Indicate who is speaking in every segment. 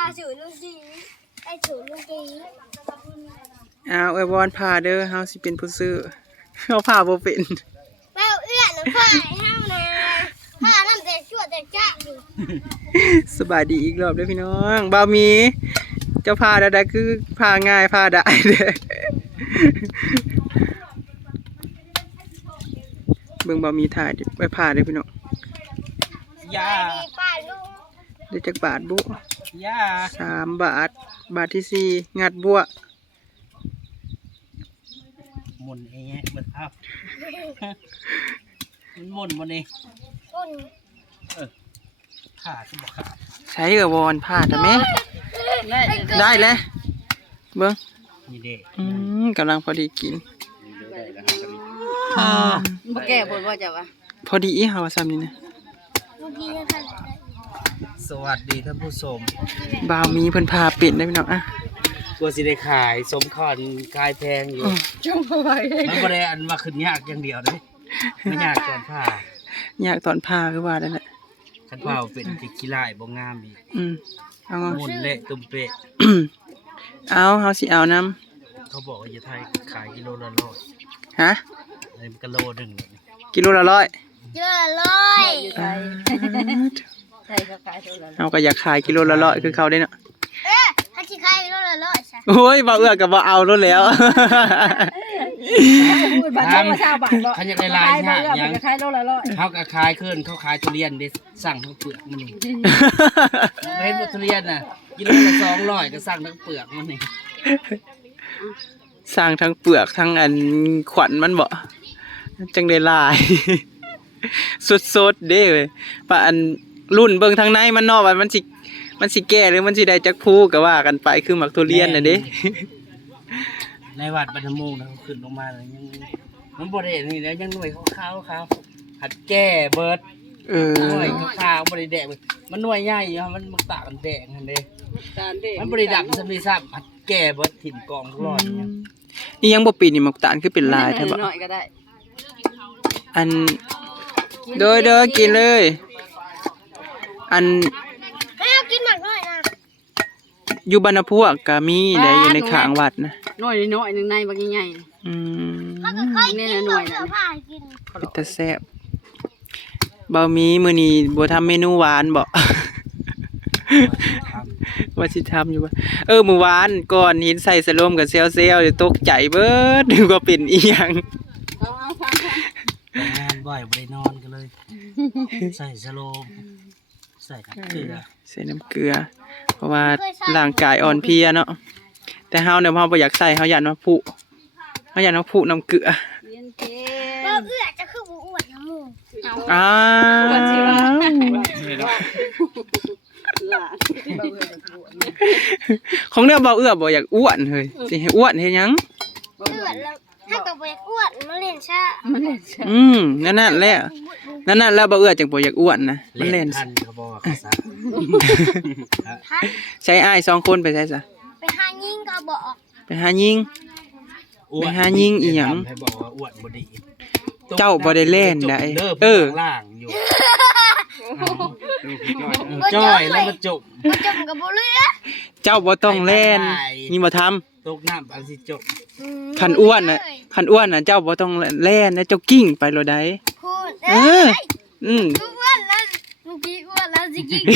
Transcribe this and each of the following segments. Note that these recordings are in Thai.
Speaker 1: สูลุงจีไอ้สูลุงจี
Speaker 2: อวยพรพาเด้อเฮาสิเป็นผู้ซื้อเฮาพาบ่เป็น
Speaker 1: แม่เอื้อนหรือพ่อไอ้ห้าวนะพ่อน้ำแต่ชั่วแต่จ้าอยู่
Speaker 2: สบายดีอีกรอบเด้อพี่น้องบ่าวมีเจ้าพาได้คือพาง่ายพาได้เด้อเบิ่งบ่าวมีถ่ายไปพาเด้อพี่น้อง
Speaker 3: ย่า
Speaker 1: ป้าลุง
Speaker 2: ได้จักบาทบุ
Speaker 3: ย่า
Speaker 2: 3 บาทบาทที่4งัดบัว
Speaker 3: หมุนเองมันอัพมันหมุนมันเอง
Speaker 1: ต้น
Speaker 3: ขาดบอกขาด
Speaker 2: ใช้กระวอนพาดแม่ได้แล้วเบิ่ง
Speaker 3: นี่เด้
Speaker 2: กำลังพอดีกิน
Speaker 4: บ่แก่บ่ว่าจะวะ
Speaker 2: พอดีเฮาว่าซ้ำนี่นะ
Speaker 3: สวัสดีท่านผู้ชม
Speaker 2: บ่าวมีเพิ่นพาเป็ดได้พี่น้องอ่ะ
Speaker 3: ตัวสิได้ขายสมคอนกายแพงอยู่
Speaker 4: จงเอาไว้
Speaker 3: มันบ่ได้อันมาขึ้นยากอย่างเดียวเด้ไม่ยากตอนผ้
Speaker 2: ายากตอนพาคือว่านั่นแหละ
Speaker 3: คันผ้าเป็นติขี้ลายบ่งามอีก
Speaker 2: เอา
Speaker 3: หมุนเละตุ้มเป๊ะ
Speaker 2: เอาเฮาสิเอาน
Speaker 3: ำเขาบอกว่าจะไทยขายกิโลละ100
Speaker 2: ฮะ
Speaker 3: อะไรมันก็โลนึง
Speaker 2: กิโลละ100
Speaker 1: เยอะเลย
Speaker 4: ใช่เขาขายโลละ
Speaker 2: เฮาก็อยากขายกิโลละ100คือเขาได้เนาะ
Speaker 1: ถ้าสิขายโลละ100ใช่
Speaker 2: โอ้ยบ่เอื้อก็บ่เอาโลดแล้ว
Speaker 4: พูดบาทเท่าว่า20 บาทบ่
Speaker 3: เขาอยากได้ลายฮะยัง
Speaker 4: ขายโลละ100
Speaker 3: เขาก็ขายขึ้นเขาขายทุเรียนได้สั่งทั้งเปลือกมันนี่เห็นว่าทุเรียนน่ะกิโลละ200ก็สั่งทั้งเปลือกมันนี่
Speaker 2: สร้างทั้งเปลือกทั้งอันขวัญมันบ่จังได้ลายสดๆเด้เว้ยปะอันรุ่นเบิ่งทางในมันเนาะว่ามันสิแก่หรือมันสิได้จักภูก็ว่ากันไปคือหมักทุเรียนน่ะเด้
Speaker 3: ในวัดบรรทมูกนะขึ้นลงมาแล้วยังมันบ่ได้นี่แล้วยังหน่วยขาวๆหัดแก่เบิดหน่วยขาวบ่ได้แดงมันหน่วยใหญ่อยู่มันตากันแดงหั่นเด้มันบ่ได้ดำซ้ํนี่ซ้ํหัดแก่เบิดถิ่มกองร้อน
Speaker 2: นี่ยังบ่ปีนี่หมักตาลคือเป็นลายแท้บ่
Speaker 4: น้อยก็ได้
Speaker 2: อันเด้อกินเลยอัน
Speaker 1: กินหนักหน่อยนะ
Speaker 2: อยู่บรรณพวกก็มีได้อยู่ในข้างวัดนะ
Speaker 4: น้อยนึงในบักใหญ่
Speaker 1: ๆนี่หน่อยนะ
Speaker 2: เป็นตาแซ่บบ่มีมื้อนี้บ่ทำเมนูหวานบ่ว่าสิทำอยู่บ่มื้อวานก่อนเห็นใส่สะโลมกับเซลตกใจเบิดนึกว่าเป็นอีหยัง
Speaker 3: งานบ่อยบ่ได้นอนกันเลยใส่สโลมใส่น้ำเกลือ
Speaker 2: ใส่น้ำเกลือเพราะว่าร่างกายอ่อนเพลียเนาะแต่เฮาเนี่ยเฮาบ่อยากใส่เฮาอยากน้ำผุน้ำเกลือ
Speaker 1: บ่เอื้อจะคือบ่อ้วนนะหมู่
Speaker 2: ของเนี่ยบ่เอื้อบ่อยากอ้วนเฮ้ยสิให้อ้วนเฮ็ดหยัง
Speaker 1: อ้วนแล้วถ้าก็บ่อยากอ้วนมันเล่นช้า
Speaker 2: นั่นแหละแล้วบ่เอื้อจังบ่อยากอ้วนนะมันเล่น
Speaker 3: ทันก็บ่ว่าซะ
Speaker 2: ใช้อ้าย2คนไปใช้ซะ
Speaker 1: ไปหายิงก็บอก
Speaker 2: ไปหายิงอีหยัง
Speaker 3: ให้บอกว่าอ้วนบ่ดี
Speaker 2: เจ้าบ่ได้เล่นได้
Speaker 3: ล่างอยู่จ้อยแล้วมันจบ
Speaker 1: ก็บ่เหลือ
Speaker 2: เจ้าบ่ต้องเล่นนี่บ่ทำ
Speaker 3: ตกน้ำอันสิจบ
Speaker 2: คันอ้วนน่ะเจ้าบ่ต้องเล่นนะเจ้ากิ้งไปโลใด
Speaker 1: พูด
Speaker 2: อ้วน
Speaker 1: แล้วเมื่อกี้อ้วนแล้วสิกิ้ง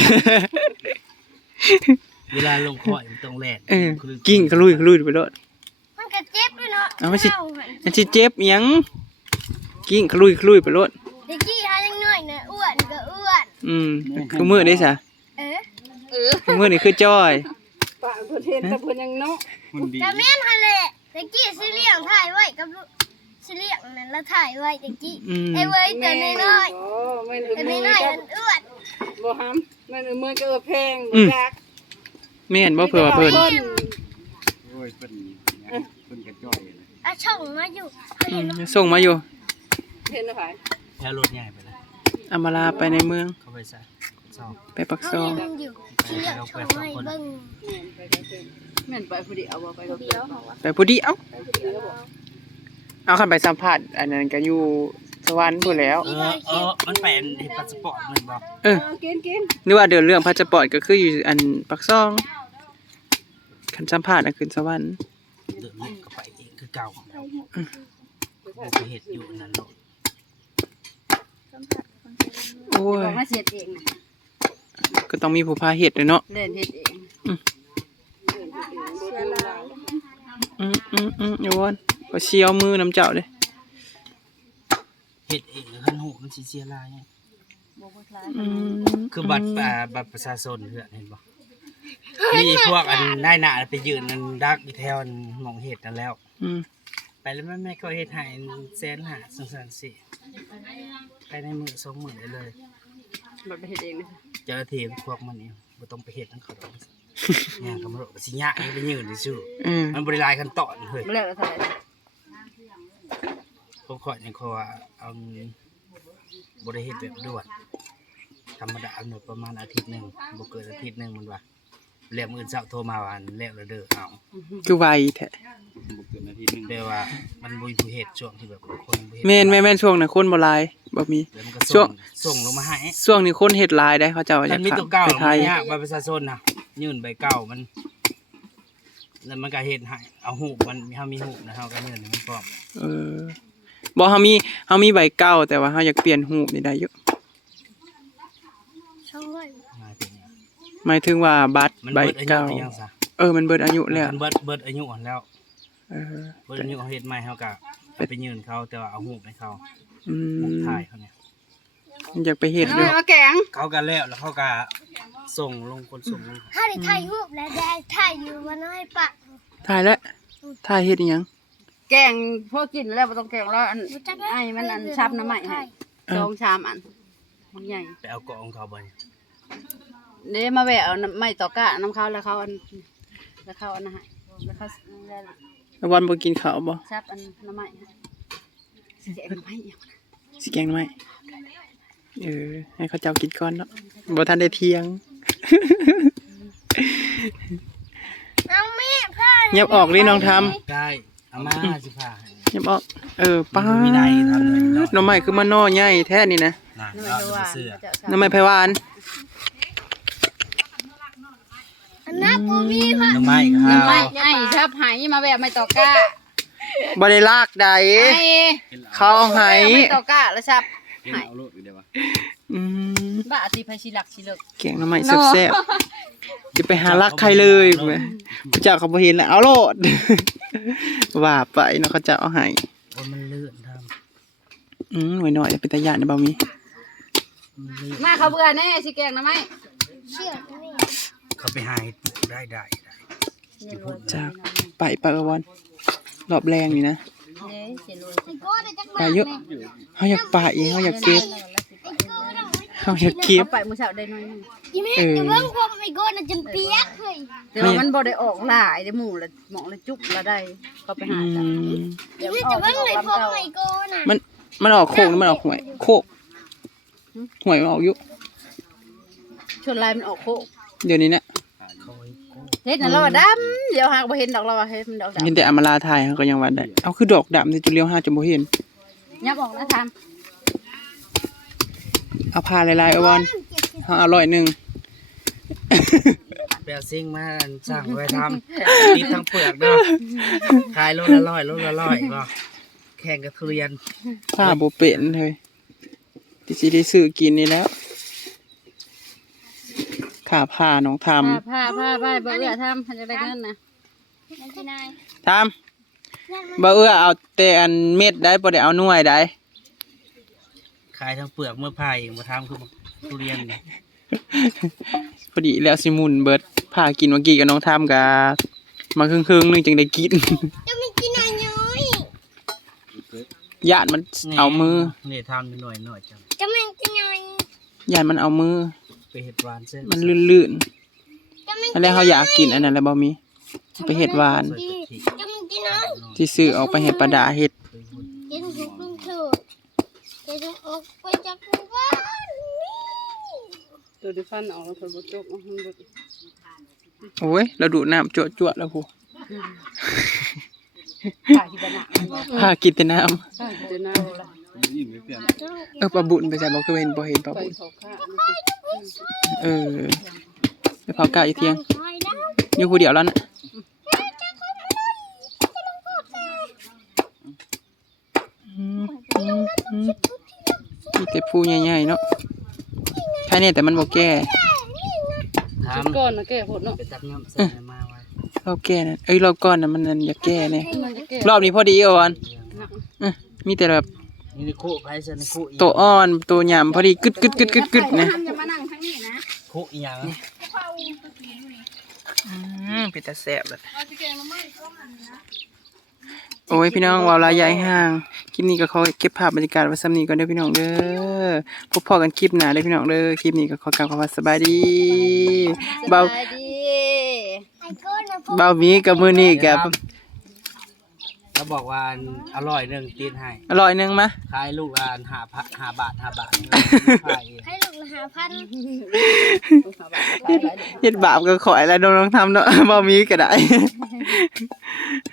Speaker 3: เวลาลงคอยมันต้องแล่น
Speaker 2: กิ้งขลุยไปโลด
Speaker 1: มันก็เจ็บด้วยเนาะ
Speaker 2: มันสิเจ็บหยังกิ้งขลุยไปโลด
Speaker 1: เด็กกี้หายังน้อยน่ะอ้วนก็อ้วน
Speaker 2: คือมื้อได้ซะคือมื้อนี่คือจ้อย
Speaker 4: ปะเพิ่นเห็นแต่เพิ่นยังเนาะ
Speaker 1: จะแม่นหั่นแหละเด็กกี้สิเลี้ยงถ่ายไว้กับสิเลี้ยงนั่นแล้วถ่ายไว้เด็กกี้ไอ้เว้ยตัวน้อยตัวน้อยอ้วน
Speaker 4: บ่หำแม่นมื้อก็แพงจัก
Speaker 2: แม่นบ่เผื่อว่าเพิ่น
Speaker 3: โอ้ยเพิ่นก็จ้อย
Speaker 1: ส่งมาอยู่
Speaker 2: ส่งมาอยู่
Speaker 4: เห็นแล้วไผ
Speaker 3: แล้วรถใหญ่ไปแล้ว
Speaker 2: อำมาลาไปในเมือง
Speaker 3: เข้าไปใส่
Speaker 2: ไปปักซอง
Speaker 4: แม่นไปผู้เดียวบ่ไปผู้เดียว
Speaker 2: ไปผู้เดียวเอาคันไปสัมภาษณ์อันนั้นก็อยู่สวรรค์พุ่นแล้ว
Speaker 3: มันเป็นพาสปอร์ตมันบ่
Speaker 4: กิน
Speaker 2: หรือว่าเดินเรื่องพาสปอร์ตก็คืออยู่อันปักซองคันสัมภาษณ์น่ะขึ้นสวรรค์
Speaker 3: เดือดเล็กก็ไปเองคือเก่าแล้วไปเฮ็ดอยู่นั่นโลด
Speaker 2: โอ้ย
Speaker 4: บอกมาเสียเองนะ
Speaker 2: ก็ต้องมีผู้พาเฮ็ดด้วยเนาะ
Speaker 4: เล่นเฮ็ดเอง
Speaker 2: อยู่วอนก็เชียวมือน้ำเจ้าเด้
Speaker 3: เฮ็ดเองคันหูมันสิเสียหลายเนี่ย
Speaker 2: อืม
Speaker 3: คือบัตรประชาชนเพื่อนเห็นบ่มีพวกอันได้หน้าไปยืนอันดักอีแถวอันหม่องเฮ็ดนั่นแล้ว
Speaker 2: อืม
Speaker 3: ไปแล้วแม่ก็เฮ็ดให้แสนหา2-3-4ไปในมือ2 มื้อได้เลย
Speaker 4: แบบไปเฮ็ดเองนะ
Speaker 3: เจ้าหน้าที่พวกมันเองบ่ต้องไปเฮ็ดทั้งเขาดอกย่างก็บ่รู้สิยะไปยืนซื่อ
Speaker 2: อืม
Speaker 3: มันบ่ได้หลายขั้นตอนเฮ้ย
Speaker 4: บ่แล้วเท่าไหร่
Speaker 3: ผมขออย่างเขาว่าเอาบริเหตุแบบด่วนธรรมดาหนดประมาณอาทิตย์หนึ่งบ่เกินอาทิตย์หนึ่งมันว่าเรียกมื้อเช้าโทรมาว่าแล้วเด้อเอา
Speaker 2: คือไวแท้
Speaker 3: บ่เกินอาทิตย์หนึงแต่ว่ามันบ่มีผู้เฮ็ดช่วงที่แบบคนบ่เฮ็ด
Speaker 2: แม่นช่วงนั้นคนบ่หลายบ่มี
Speaker 3: แล้วมันก็
Speaker 2: ช่วง
Speaker 3: ส่งลงมาให้
Speaker 2: ช่วงนี้คนเฮ็ดหลายได้เขาเจ้าอ
Speaker 3: มั
Speaker 2: ยาก
Speaker 3: นมีตัวเก่า
Speaker 2: ไปไทย
Speaker 3: มันยากบัตรประชาชนน่ะยื่นใบเก่ามันแล้วมันก็เฮ็ดให้เอารูปมันเฮามีรูปนะเฮาก็ยื่นให้มันพร้อม
Speaker 2: เออบ่เฮามีใบเก่าแต่ว่าเฮาอยากเปลี่ยนรูปนี่ได้อยู่
Speaker 1: ช่องไว้
Speaker 3: ง่ายเป็นเนี่ย
Speaker 2: หมายถึงว่าบัตร
Speaker 3: มัน
Speaker 2: ใบ
Speaker 3: เบิดอายุ
Speaker 2: เก่า
Speaker 3: หรือยังซะ
Speaker 2: มันเบิดอายุแล้ว
Speaker 3: มันเบิดอายุอ่อนแล้ว
Speaker 2: เออ
Speaker 3: เพิ่นอยู่เอาเฮ็ดใหม่เฮาก็ไปยืนเขาแต่ว่าเอารูปให้เขา
Speaker 2: อื
Speaker 3: รูป
Speaker 2: ม
Speaker 3: ถ่ายเขาเนี่ย
Speaker 2: อยากไปเฮ็ดอยู่
Speaker 4: เอาแกง
Speaker 3: เขาก็แล้วเขาก็ส่งลงคนส่งลง
Speaker 1: ถ้าได้ถ่ายรูปแล้วได้ถ่ายอยู่วันน้อยปะ
Speaker 2: ถ่ายแล้วถ่ายเฮ็ดอีหยัง
Speaker 4: แกงพวกกินแล้วบ่ต้องแกงแล้วอันไอ้มันอันชับน้ำใหม่ให้2 ชามอันมันใหญ่
Speaker 3: ไปเอาเกาะของเขาบ่เนี่ย
Speaker 4: เด้มาแวะเอาน้ำไม้ตอกกะน้ำเขาแล้วเขาอันแล้วเขาอันนะฮะแล้วเขาแล้ว
Speaker 2: แล้ววันบ่กินข้าวบ่
Speaker 4: ชับอันน้ำไม้ให้สิแกงน้ำไม้อีก
Speaker 2: สิแกงไหมให้เขาเจ้ากินก่อนเนาะบ่ทันได้เที่ยง
Speaker 1: เอาแม่ผ้า
Speaker 2: เงียบออกดิน้องทำ
Speaker 3: ได้เอามาสิพาให้
Speaker 2: เงียบออกป้า
Speaker 3: มีได้ทำเลยเนาะ
Speaker 2: หน่อไม้คือมันน่อใหญ่แท้นี่นะ
Speaker 3: น่ะ
Speaker 4: น้ำไม้
Speaker 3: เรา
Speaker 4: ก็
Speaker 3: จะ
Speaker 4: ว่า
Speaker 3: ไปซื้อ
Speaker 2: หน่อไม้ไผหวาน
Speaker 1: อันนั้นบ่มีผ้า
Speaker 3: น้ำไม้ครั
Speaker 4: น้ำไม้
Speaker 3: บ
Speaker 4: ไอ้ชับไหมาแวะไม้ตอกกะ
Speaker 2: บ่ได้ลากใด
Speaker 4: ไอ้
Speaker 2: เขาเอาให้
Speaker 4: ไม้ตอกกะแล้วชับไห
Speaker 2: อืม
Speaker 4: บ้าตีไผสิหลักสิเลิก
Speaker 2: แกงหน่อไม้แซ่บๆจะไปหาลักใครเลยแม่ผู้เจ้าเขาบ่เห็นแล้วเอาโลด ว่าไปเนาะเขาเจ้าเอาให้
Speaker 3: โอ้ยมันเลื่อนท
Speaker 2: หน่อยๆเป็นตาย่านนะบ่มี
Speaker 3: ำมันเลื่อน
Speaker 4: มาเขาเบื่อแน่สิแกงนะไหม
Speaker 1: เชือกนี่
Speaker 3: เขาไปหาเห็ดปลูกได้
Speaker 2: จากไปปะวอนรอบแรงนี่นะ
Speaker 4: เด้สิลุย
Speaker 1: ไอ้โก้ได้จัก
Speaker 2: ไป
Speaker 1: บาท
Speaker 2: เยอะเฮาอยากไปเฮาอยากเก็บ
Speaker 1: ไอ้โก้ต้อง
Speaker 2: เฮาอยากเก็บ
Speaker 4: เอาไปมื้อเช้าได้น้อยนึง
Speaker 1: อีแม่จะเบิ่งพวกไอ้โก้น่ะจนเปียกเฮ้ย
Speaker 4: แต่ว่ามันบ่ได้ออกหลายได้หมู่ละหมองละจุกละได้ก็ไปหาจ้ะ
Speaker 2: อืม
Speaker 1: อีแม่จะเบิ่งเลยพวกไอ้โก้น่ะ
Speaker 2: มันออกโคกหรือมันออกหวยโคกหวยมันออกอยู่
Speaker 4: ชวนลายมันออกโคก
Speaker 2: เดี๋ยวนี้นะ
Speaker 3: เขาไอ้โก้
Speaker 4: เฮ็ดน่ะเราว่าดำเดี๋ยวหากบ่เห็นดอกเราว่าเฮ็ดมันดอกดำ
Speaker 2: เห็นแต่อำมาลาถ่ายเขาก็ยังว่าได้เอาคือดอกดำที่จุเลียว5จนบ่เห็น
Speaker 4: ยับออกนะทำ
Speaker 2: เอาผ้าลายๆเอาบอลเฮาเอา100นึง
Speaker 3: แปลซิ่งมาสั่งไว้ทำติดทั้งเปลือกเนาะขายโลละร้อยก็แข่งกับทุเรียน
Speaker 2: ผ้าบ่เป็นเฮ้ยที่สิได้ซื้อกินนี่แล้วค่าผ้าน้องทำ
Speaker 4: ผ้าบ่เอื้อทำจะได้เงินนะ
Speaker 1: นั่นที่นาย
Speaker 2: ทำบ่เอื้อเอาแต่อันเม็ดได้บ่ได้เอาหน่วยได้
Speaker 3: ขายทั้งเปลือกเมื่อพายเองมาทำคือทุเรียนเนี่ย
Speaker 2: พอดีแล้วสิหมุนเบิดพากินเมื่อกี้กับน้องทำกะมาครึ่งๆนึงจึงได้กิน
Speaker 1: จะมีกินอะไรน้อย
Speaker 2: ญาติมันเอามือ
Speaker 3: นี่ทำหน่อยจัง
Speaker 1: จะมีกินอะไร
Speaker 2: ญาติมันเอามือ
Speaker 3: ไปเห็ดหวานเส้น
Speaker 2: มันลื่น
Speaker 1: จะมี
Speaker 2: ๆอันแรกเขาอยากกินอันนั้นแล้วบ่มีไปเฮ็ดหวาน
Speaker 3: ใส่กะทิ
Speaker 1: จะมีกินอะไร
Speaker 2: ที่ซื้อออกไปให้ปลาดาเฮ็ด
Speaker 1: กินทุกลุงเถิดจะออกไปจากหมู่บ้านนี่
Speaker 4: ตัวดิฟันออกแล้วคนบ่จกมันบ่
Speaker 2: โอ้ยเราดูดน้ำจั่วๆแล้วพู
Speaker 4: ขายที่บ้านน่ะ
Speaker 2: พากินแต่น้ำ
Speaker 4: ขายที่หน้าละ
Speaker 2: ปลาบุญไปใส่บ่คือเห็นบ่เห็นปลา
Speaker 4: ไป
Speaker 2: บุญ
Speaker 4: เขาค่า
Speaker 2: ไปเผากะอีกเที่ยง
Speaker 1: คอยนะ
Speaker 2: อยู่ผู้เดียวแล้วน่ะแต่ผู้ใหญ่ๆเนาะแค่นี้แต่มันบ่แก่
Speaker 3: ถาม
Speaker 4: ก่อนนะแก่โหดเนาะ
Speaker 3: ไปตักน้ำใส่มาไว้
Speaker 2: รอบแก่นั่นรอบก่อนน่ะมันนั่นอยากแก่แน่
Speaker 4: มันจะแก่
Speaker 2: รอบนี้พอดีอ่อนมีแต่แบบ
Speaker 3: นี่ในคู่ไผซะในคู่อี
Speaker 2: ตัวอ่อนตัวหยำพอดีกึดนะ
Speaker 4: จะมานั่งทั้งนี้นะ
Speaker 3: คู่อีหยัง
Speaker 2: ปิดตาแสบเลยโอ้ยพี่น้องวาวลายใหญ่ห่างคลิปนี้ก็ขอเก็บภาพบรรยากาศไว้ซ้ำนี้ก่อนเด้อพี่น้องเด้อพบพอกันคลิปหน้าเด้อพี่น้องเด้อคลิปนี้ก็ขอกล่าวคำว่าสบายดีเบา
Speaker 4: สบายดี
Speaker 1: ไอ้ก้อนนะพวก
Speaker 2: เบามีกับมือนี่กับ
Speaker 3: แล้วบอกว่าอร่อยหนึงตีนให้
Speaker 2: อร่อยหนึงมะ
Speaker 3: ขายลูกละ5 บาทขายเอง
Speaker 1: ให้ลูกละ5,000
Speaker 2: เฮ็ดบาปก็ขอยแล้วน้องทำเนาะเบามีก็ได้